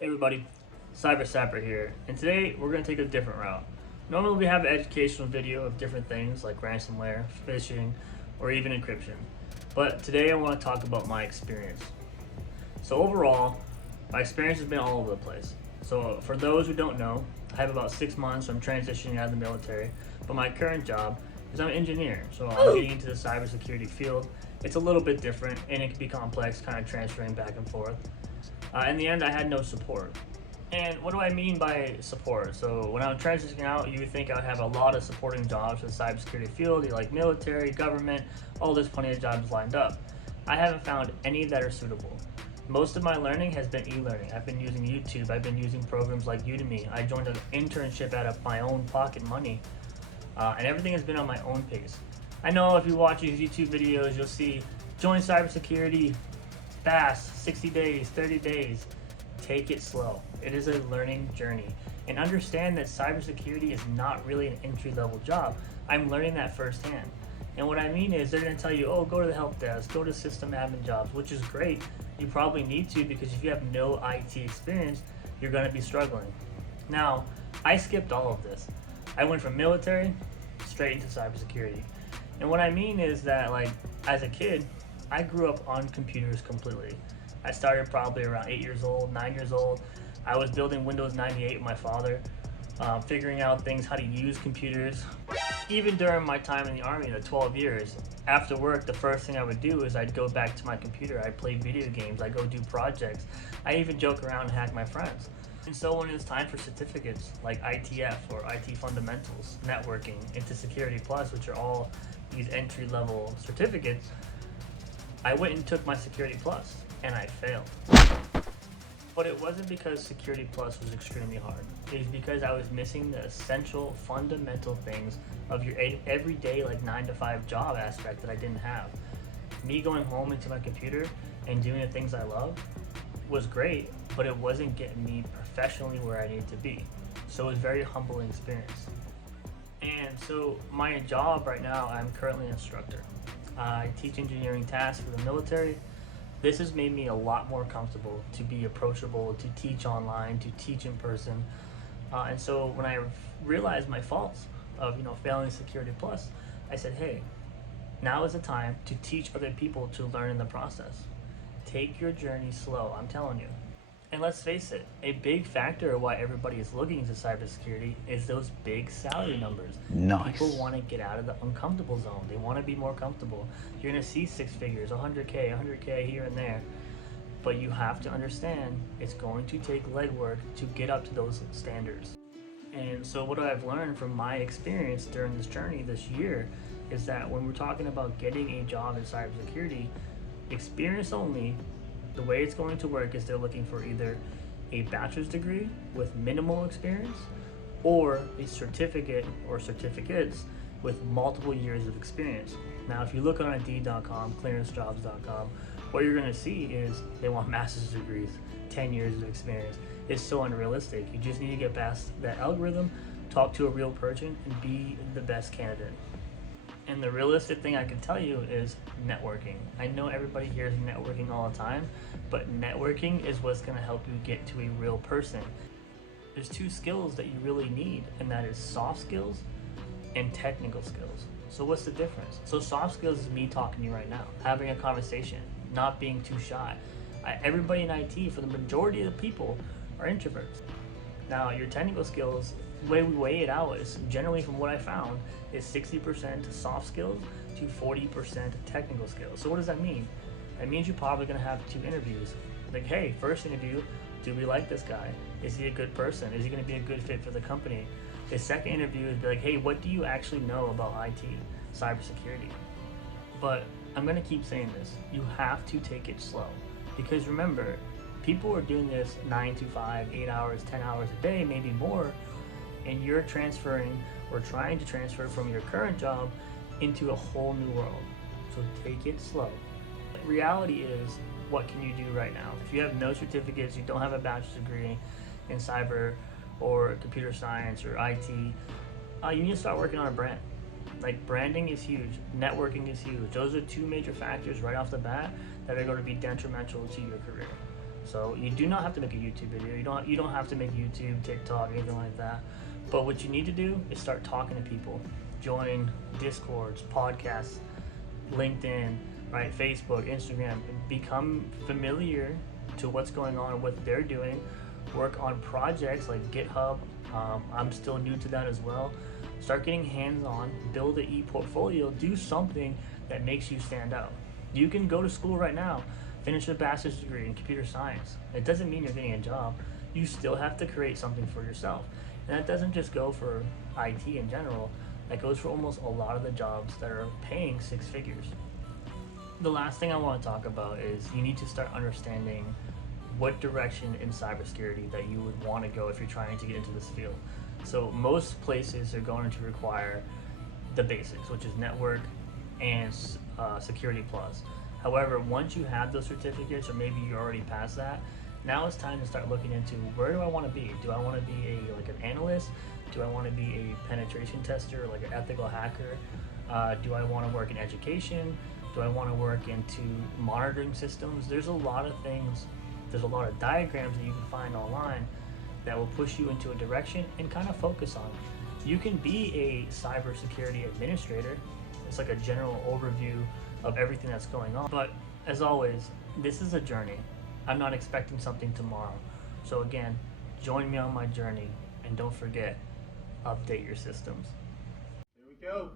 Hey everybody, CyberSecurity here, and today we're going to take a different route. Normally we have an educational video of different things like ransomware, phishing, or even encryption. But today I want to talk about my experience. So overall, my experience has been all over the place. So for those who don't know, I have about 6 months from transitioning out of the military, but my current job is I'm an engineer. So I'm getting into the cybersecurity field. It's a little bit different and it can be complex, kind of transferring back and forth. In the end, I had no support. And what do I mean by support? So when I'm transitioning out, you would think I would have a lot of supporting jobs in the cybersecurity field, like military, government, all there's plenty of jobs lined up. I haven't found any that are suitable. Most of my learning has been e-learning. I've been using YouTube, I've been using programs like Udemy. I joined an internship out of my own pocket money, and everything has been on my own pace. I know if you watch these YouTube videos, you'll see join cybersecurity fast, 60 days, 30 days. Take it slow. It is a learning journey. And understand that cybersecurity is not really an entry-level job. I'm learning that firsthand. And what I mean is they're going to tell you, oh, go to the help desk, go to system admin jobs, which is great. You probably need to, because if you have no IT experience, you're going to be struggling. Now, I skipped all of this. I went from military straight into cybersecurity. And what I mean is that, like, as a kid, I grew up on computers completely. I started probably around 8 years old, 9 years old. I was building Windows 98 with my father, figuring out things, how to use computers. Even during my time in the Army, the 12 years, after work, the first thing I would do is I'd go back to my computer. I'd play video games, I'd go do projects. I even joke around and hack my friends. And so when it was time for certificates like ITF or IT Fundamentals, Networking, into Security Plus, which are all these entry-level certificates, I went and took my Security Plus, and I failed. But it wasn't because Security Plus was extremely hard. It was because I was missing the essential, fundamental things of your everyday, like 9-to-5 job aspect that I didn't have. Me going home into my computer and doing the things I love was great, but it wasn't getting me professionally where I needed to be. So it was a very humbling experience. And so my job right now, I'm currently an instructor. I teach engineering tasks for the military. This has made me a lot more comfortable to be approachable, to teach online, to teach in person. And so when I realized my faults of failing Security Plus, I said, hey, now is the time to teach other people to learn in the process. Take your journey slow, I'm telling you. And let's face it, a big factor of why everybody is looking into cybersecurity is those big salary numbers. Nice. People want to get out of the uncomfortable zone. They want to be more comfortable. You're going to see 6 figures, 100K here and there. But you have to understand it's going to take legwork to get up to those standards. And so what I've learned from my experience during this journey this year is that when we're talking about getting a job in cybersecurity, experience only, the way it's going to work is they're looking for either a bachelor's degree with minimal experience or a certificate or certificates with multiple years of experience. Now, if you look on Indeed.com, clearancejobs.com, what you're going to see is they want master's degrees, 10 years of experience. It's so unrealistic. You just need to get past that algorithm, talk to a real person, and be the best candidate. And the realistic thing I can tell you is networking. I know everybody hears networking all the time, but networking is what's going to help you get to a real person. There's 2 skills that you really need, and that is soft skills and technical skills. So what's the difference? So soft skills is me talking to you right now, having a conversation, not being too shy. Everybody in IT, for the majority of the people, are introverts. Now, your technical skills, the way we weigh it out is generally, from what I found, is 60% soft skills to 40% technical skills. So what does that mean? That means you're probably going to have 2 interviews. Like, hey, first interview, do we like this guy? Is he a good person? Is he going to be a good fit for the company? The second interview is be like, hey, what do you actually know about IT, cybersecurity? But I'm going to keep saying this. You have to take it slow. Because remember, people are doing this 9 to 5, 8 hours, 10 hours a day, maybe more, and you're transferring or trying to transfer from your current job into a whole new world. So take it slow. The reality is, what can you do right now? If you have no certificates, you don't have a bachelor's degree in cyber or computer science or IT, you need to start working on a brand. Like, branding is huge, networking is huge. Those are 2 major factors right off the bat that are going to be detrimental to your career. So you do not have to make a YouTube video. You don't have to make YouTube, TikTok, anything like that. But what you need to do is start talking to people. Join Discords, podcasts, LinkedIn, right? Facebook, Instagram. Become familiar to what's going on and what they're doing. Work on projects like GitHub. I'm still new to that as well. Start getting hands-on, build an e-portfolio, do something that makes you stand out. You can go to school right now, finish a bachelor's degree in computer science. It doesn't mean you're getting a job. You still have to create something for yourself. And that doesn't just go for IT in general. That goes for almost a lot of the jobs that are paying six figures. The last thing I want to talk about is you need to start understanding what direction in cybersecurity that you would want to go if you're trying to get into this field. So most places are going to require the basics, which is network and security plus. However, once you have those certificates, or maybe you're already past that, now it's time to start looking into where do I want to be? Do I want to be an analyst? Do I want to be a penetration tester, like an ethical hacker? Do I want to work in education? Do I want to work into monitoring systems? There's a lot of things. There's a lot of diagrams that you can find online that will push you into a direction and kind of focus on it. You can be a cybersecurity administrator. It's like a general overview of everything that's going on. But as always, this is a journey. I'm not expecting something tomorrow. So again, join me on my journey and don't forget, update your systems. Here we go.